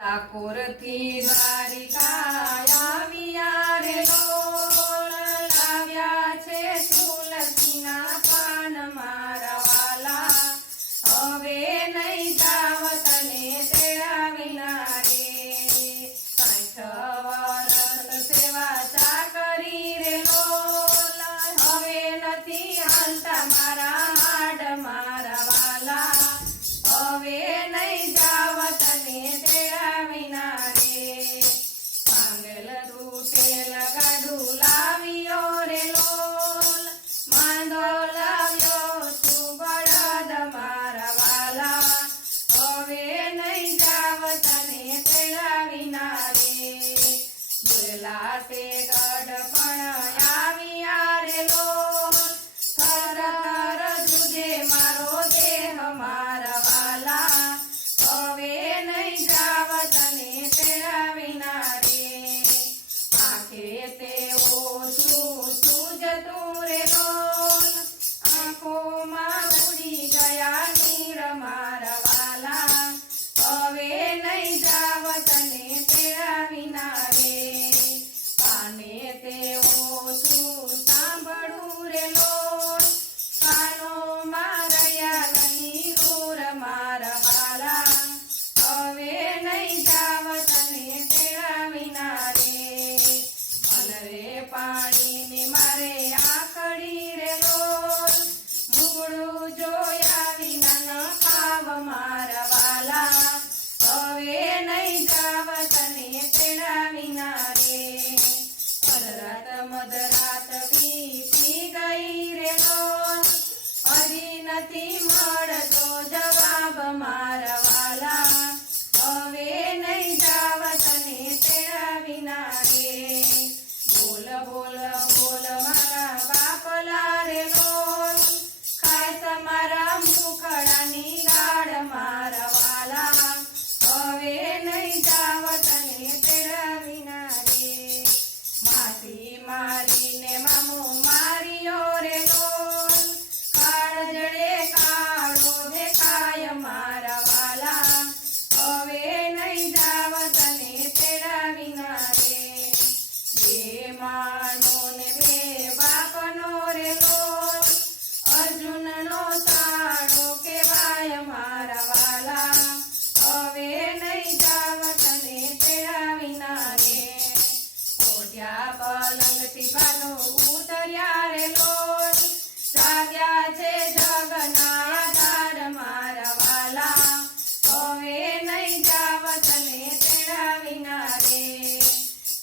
ઠાકોરથી દ્વારિકા આવ્યા રે લોલ, લાવ્યા છે તુલસીના પાન મારા વાલા, હવે નહીં જાવ તને તેડા વિના રે. 6 વર્ષ સેવા ચાકરી રે લોલ, હવે નથી હાલતા મારા હાડ મારા વાલા, હવે નહીં જાવ તને તેડા વિના રે. પાંગેલ તૂટેલ ગાડું લાવ્યો રે લોલ, માંદો લાવ્યો છું બળદ મારા વાલા, હવે નહીં જાવ તને તેડા વિના રે. દુલા તે ગઢપણ આવ્યા રે લોલ, થર થર ધ્રુજે મારો દેહ મારા વાલા, હવે નહીં જાવ તને તેડા વિના રે. આંખે તે ઓછું સૂજતું રે લોલ, આંખોમાં ઉડી ગયા નીર મારા વાલા, હવે નહીં જાવ તને તેડા વિના રે. કાને તે ઓછું સાંભળું રે લોલ, કાનોમાં રહ્યા નહીં રૂર મારા વાલા, હવે નહીં જાવ તને તેડા વિના રે. અનરે પાણીની મારે આકડી રે લોલ, મુગડું જોયા વિના ન ખાવ મારા વાલા, હવે નહીં જાવ તને તેડા વિના રે. અડરાત મધરાત વીતી ગઈ રે લોલ, હજી નથી મળતો જવાબ મારા વાલા, હવે નહીં જાવ તને તેડા વિના રે. બોલ બોલ બોલ મારા બાપલા રે લોલ, ખાય તમારા મુખડાની ગાળ મારા વાલા, હવે નહીં જાવ તને તેડા વિના રે. માસી મારીને મામો માર્યો રે લોલ, કાળજડે કાળો દેખાય મારા વાલા, હવે નહીં જાવ તને તેડા વિના રે. બે માનો ને બે બાપનો રે લોલ, અર્જુનનો સાળો કહેવાય મારા વાલા, હવે નહીં જાવ તને તેડા વિના રે. ઓઢ્યા પલંગથી ભાનો ઉતર્યા રે લોલ, જાગ્યા છે જગના આધાર મારા વાલા, હવે નહીં જાવ તને તેડા વિના રે.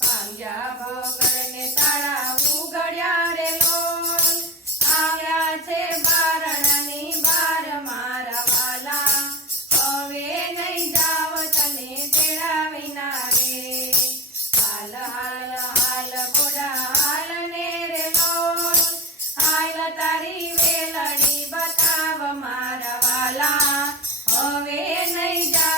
પાંજા ભગડને તાળા ઉગડ્યા રે લોલ, આવ્યા છે બારણાની બાર મારા વાલા, હવે નહીં જાવ તને તેડા વિના રે. હાલ હાલ હાલ ઘોડા હાલ ને રે લોલ, હાલ તારી વેલડી બતાવ મારા વાલા, હવે નહીં જાવ